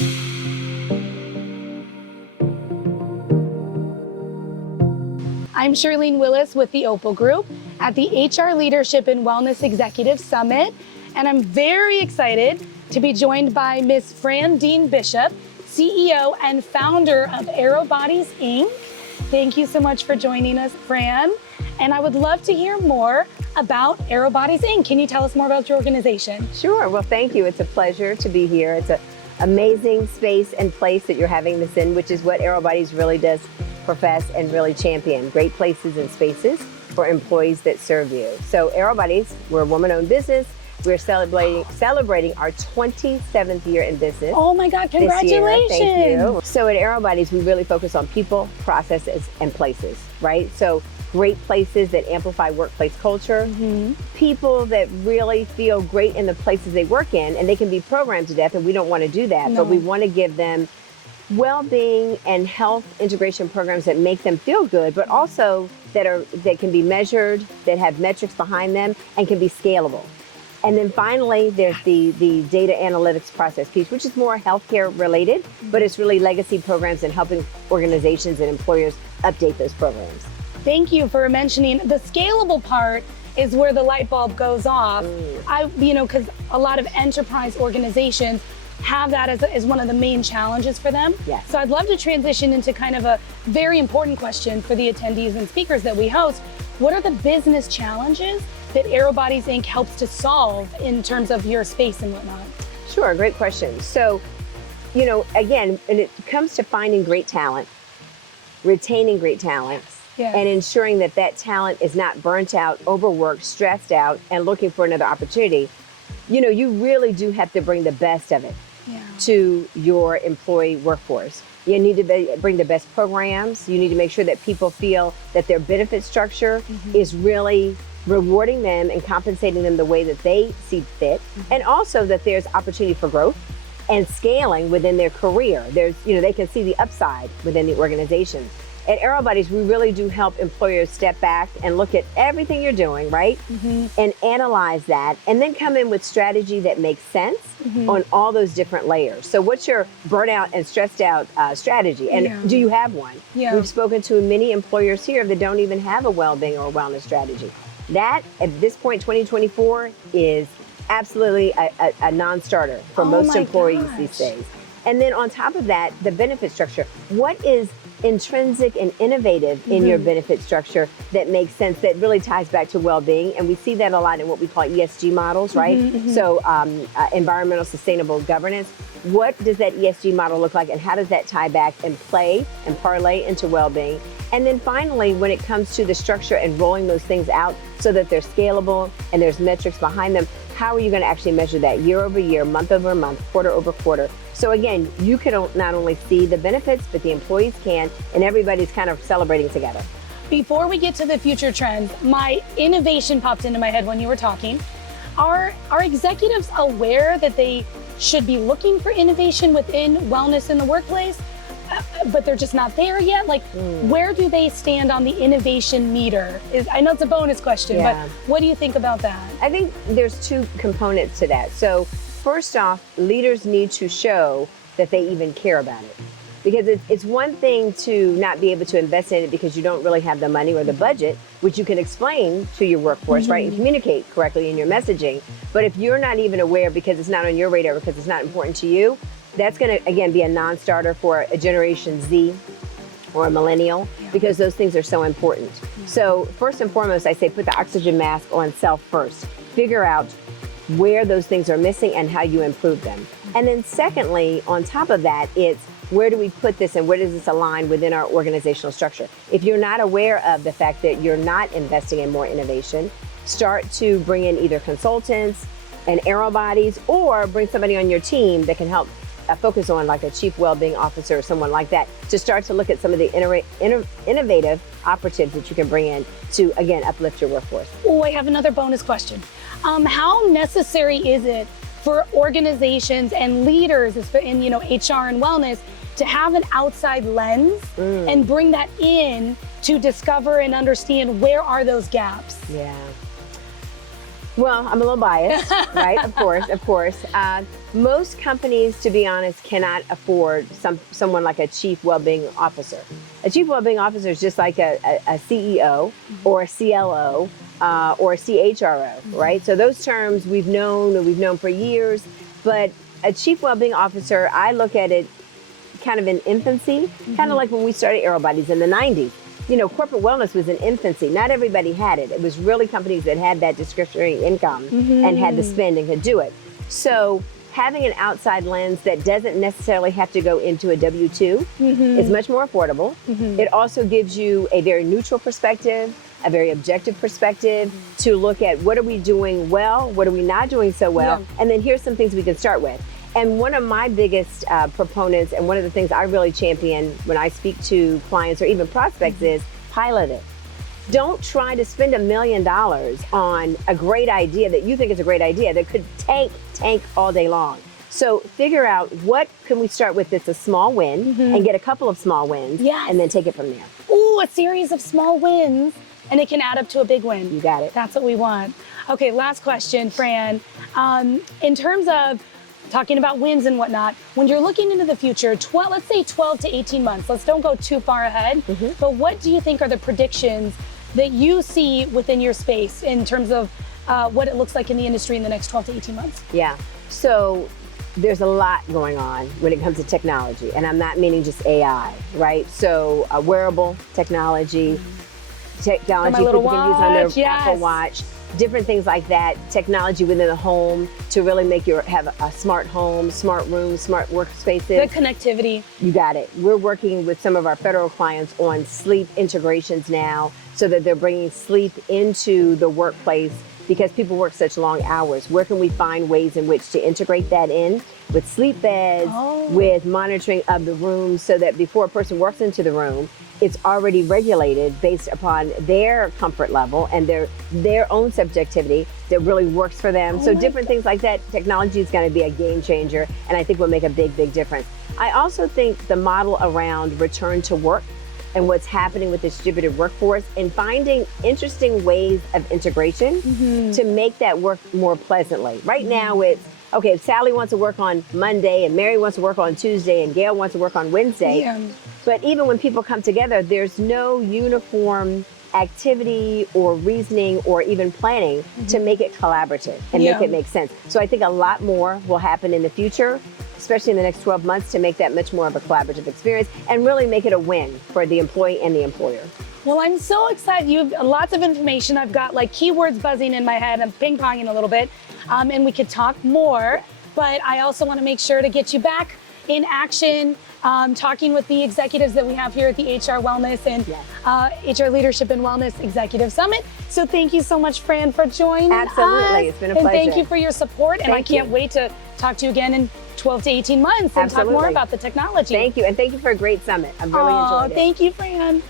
I'm Shirlene Willis with the Opal Group at the HR Leadership and Wellness Executive Summit, and I'm very excited to be joined by Ms. Fran Bishop, CEO and founder of Aerobodies, Inc. Thank you so much for joining us, Fran. And I would love to hear more about Aerobodies, Inc. Can you tell us more about your organization? Sure. Well, thank you. It's a pleasure to be here. It's an amazing space and place that you're having this in, which is what Aerobodies really does profess and really champion. Great places and spaces for employees that serve you. So Aerobodies, we're a woman-owned business. We're celebrating our 27th year in business. Oh my God, congratulations. Thank you. So at Aerobodies, we really focus on people, processes, and places, right? So great places that amplify workplace culture, people that really feel great in the places they work in, and they can be programmed to death, and we don't want to do that, but we want to give them well-being and health integration programs that make them feel good, but also that can be measured, that have metrics behind them, and can be scalable. And then finally, there's the data analytics process piece, which is more healthcare related, but it's really legacy programs and helping organizations and employers update those programs. Thank you for mentioning the scalable part is where the light bulb goes off. Because a lot of enterprise organizations have that as one of the main challenges for them. Yes. So I'd love to transition into kind of a very important question for the attendees and speakers that we host. What are the business challenges that Aerobodies, Inc. helps to solve in terms of your space and whatnot? Sure, great question. So, again, when it comes to finding great talent, retaining great talent, and ensuring that talent is not burnt out, overworked, stressed out, and looking for another opportunity, you really do have to bring the best of it to your employee workforce. You need to bring the best programs. You need to make sure that people feel that their benefit structure is really rewarding them and compensating them the way that they see fit, and also that there's opportunity for growth and scaling within their career. They can see the upside within the organization. At Aerobodies, we really do help employers step back and look at everything you're doing, right? And analyze that, and then come in with strategy that makes sense on all those different layers. So what's your burnout and stressed out strategy? And do you have one? We've spoken to many employers here that don't even have a well-being or wellness strategy. That, at this point, 2024, is absolutely a non-starter for most employees these days. And then on top of that, the benefit structure. What is intrinsic and innovative in your benefit structure that makes sense, that really ties back to well-being? And we see that a lot in what we call ESG models, right? So environmental sustainable governance. What does that ESG model look like, and how does that tie back and play and parlay into well-being? And then finally, when it comes to the structure and rolling those things out so that they're scalable and there's metrics behind them, how are you going to actually measure that year over year, month over month, quarter over quarter? So again, you can not only see the benefits, but the employees can, and everybody's kind of celebrating together. Before we get to the future trends, my innovation popped into my head when you were talking. Are executives aware that they should be looking for innovation within wellness in the workplace, but they're just not there yet? Where do they stand on the innovation meter? I know it's a bonus question, but what do you think about that? I think there's two components to that. So first off, leaders need to show that they even care about it. Because it's one thing to not be able to invest in it because you don't really have the money or the budget, which you can explain to your workforce, right, and communicate correctly in your messaging. But if you're not even aware because it's not on your radar, because it's not important to you, that's going to, again, be a non-starter for a Generation Z or a millennial, because those things are so important. So first and foremost, I say put the oxygen mask on self first. Figure out where those things are missing and how you improve them. And then secondly, on top of that, it's where do we put this and where does this align within our organizational structure? If you're not aware of the fact that you're not investing in more innovation, start to bring in either consultants and Aerobodies, or bring somebody on your team that can help focus on, like a chief well-being officer or someone like that, to start to look at some of the innovative operatives that you can bring in to, again, uplift your workforce. Oh, I have another bonus question. How necessary is it for organizations and leaders in HR and wellness to have an outside lens and bring that in to discover and understand where are those gaps? Yeah. Well, I'm a little biased, right? Of course. Most companies, to be honest, cannot afford someone like a chief well-being officer. A chief well-being officer is just like a CEO or a CLO or a CHRO, right? So those terms we've known for years, but a chief well-being officer, I look at it kind of in infancy, kind of like when we started Aerobodies in the 90s. You know, corporate wellness was in infancy. Not everybody had it. It was really companies that had that discretionary income and had the spend and could do it. So having an outside lens that doesn't necessarily have to go into a W-2 is much more affordable. It also gives you a very neutral perspective, a very objective perspective to look at what are we doing well, what are we not doing so well, and then here's some things we can start with. And one of my biggest proponents, and one of the things I really champion when I speak to clients or even prospects is pilot it. Don't try to spend $1 million on a great idea that you think is a great idea that could tank all day long. So figure out what can we start with that's a small win and get a couple of small wins and then take it from there. Ooh, a series of small wins and it can add up to a big win. You got it. That's what we want. Okay, last question, Fran. In terms of talking about wins and whatnot, when you're looking into the future, let's say 12 to 18 months, let's don't go too far ahead, but what do you think are the predictions that you see within your space in terms of what it looks like in the industry in the next 12 to 18 months? Yeah, so there's a lot going on when it comes to technology, and I'm not meaning just AI, right? So wearable technology people can use on their Apple Watch, different things like that, technology within the home to really make have a smart home, smart rooms, smart workspaces. The connectivity. You got it. We're working with some of our federal clients on sleep integrations now so that they're bringing sleep into the workplace because people work such long hours. Where can we find ways in which to integrate that in with sleep beds, with monitoring of the room so that before a person walks into the room, it's already regulated based upon their comfort level and their own subjectivity that really works for them. So different things like that. Technology is going to be a game changer, and I think will make a big difference. I also think the model around return to work and what's happening with the distributed workforce and finding interesting ways of integration to make that work more pleasantly. Right now it's, okay, if Sally wants to work on Monday and Mary wants to work on Tuesday and Gail wants to work on Wednesday. But even when people come together, there's no uniform activity or reasoning or even planning to make it collaborative and make it make sense. So I think a lot more will happen in the future, especially in the next 12 months, to make that much more of a collaborative experience and really make it a win for the employee and the employer. Well, I'm so excited. You have lots of information. I've got like keywords buzzing in my head. I'm ping-ponging a little bit, and we could talk more, but I also want to make sure to get you back in action, talking with the executives that we have here at the HR Wellness and HR Leadership and Wellness Executive Summit. So thank you so much, Fran, for joining us. Absolutely, it's been a pleasure. And thank you for your support, and I can't wait to talk to you again in 12 to 18 months and talk more about the technology. Thank you, and thank you for a great summit. I've really enjoyed it. Thank you, Fran.